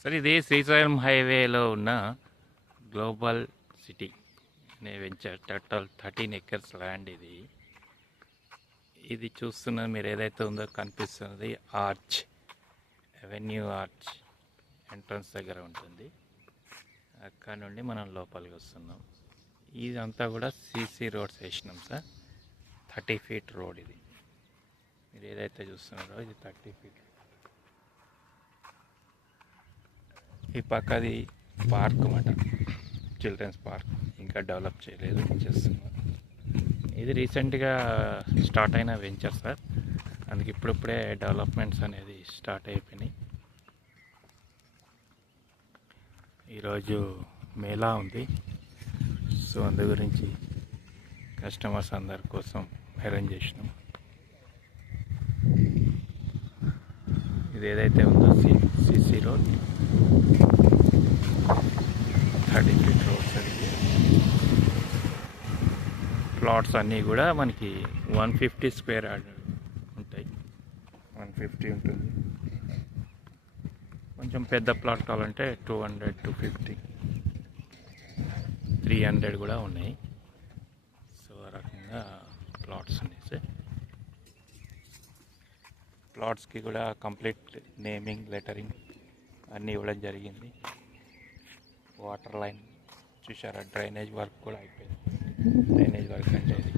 Sir ఇది శ్రీశైలం హైవేలో ఉన్న గ్లోబల్ సిటీ అనే వెంచర్ టోటల్ 13 ఎకర్స్ ల్యాండ్ ఇది. ఇది చూస్తున్న మీరు ఏదైతే ఉందో కనిపిస్తున్నది ఆర్చ్ అవెన్యూ ఆర్చ్ ఎంట్రన్స్ దగ్గర ఉంటుంది. అక్కడ నుండి మనం లోపలికి వస్తున్నాం. ఇదంతా కూడా సీసీ రోడ్స్ వేసినాం సార్. 30 ఫీట్ రోడ్ ఇది. మీరు ఏదైతే చూస్తున్నారో ఇది 30 ఫీట్. ఈ పక్కది పార్క్ అన్నమాట, చిల్డ్రన్స్ పార్క్. ఇంకా డెవలప్ చేయలేదు, చేస్తున్నారు. ఇది రీసెంట్గా స్టార్ట్ అయిన వెంచర్ సార్. అందుకే ఇప్పుడిప్పుడే డెవలప్మెంట్స్ అనేది స్టార్ట్ అయిపోయినాయి. ఈరోజు మేళా ఉంది, సో అందు గురించి కస్టమర్స్ అందరి కోసం అరేంజ్ చేసినాం. ఇది ఏదైతే ఉందో సిసి రోడ్ 30 ఫీట్ రోడ్స్ అది. ప్లాట్స్ అన్నీ కూడా మనకి 150 స్క్వేర్ యార్డ్ ఉంటాయి. 150 ఉంటుంది. కొంచెం పెద్ద ప్లాట్ కావాలంటే 200, 250, 300 కూడా ఉన్నాయి. సో ఆ రకంగా ప్లాట్స్ ఉన్నాయి సార్. ప్లాట్స్కి కూడా కంప్లీట్ నేమింగ్, లెటరింగ్ అన్నీ ఇవ్వడం జరిగింది. వాటర్ లైన్ చూసారా, డ్రైనేజ్ వర్క్ కూడా అయిపోయింది. డ్రైనేజ్ వర్క్ అంటే ఇది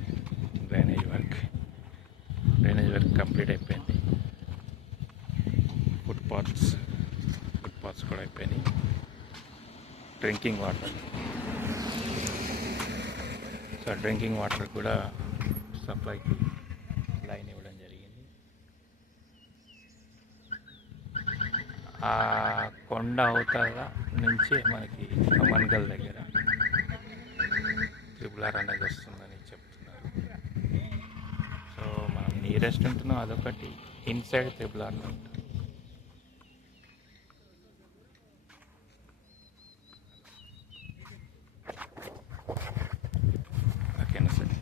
డ్రైనేజ్ వర్క్ కంప్లీట్ అయిపోయింది. ఫుట్పాత్స్ కూడా అయిపోయినాయి. Drinking water, so drinking water కూడా సప్లైకి లైన్ ఇవ్వడం జరిగింది. ఆ కొండ అవతల నుంచి మనకి అమన్గల్ దగ్గర త్రిబులార్ అనేది వస్తుందని చెప్తున్నారు. సో మనం నియరెస్ట్ ఉంటున్నాం అదొకటి, ఇన్సైడ్ త్రిబులార్ ఉంటుంది. ఓకేనా సార్?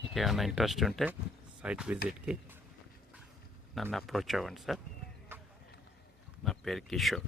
మీకు ఏమైనా ఇంట్రెస్ట్ ఉంటే సైట్ విజిట్కి నన్ను అప్రోచ్ అవ్వండి సార్. నా పేరు కిషోర్.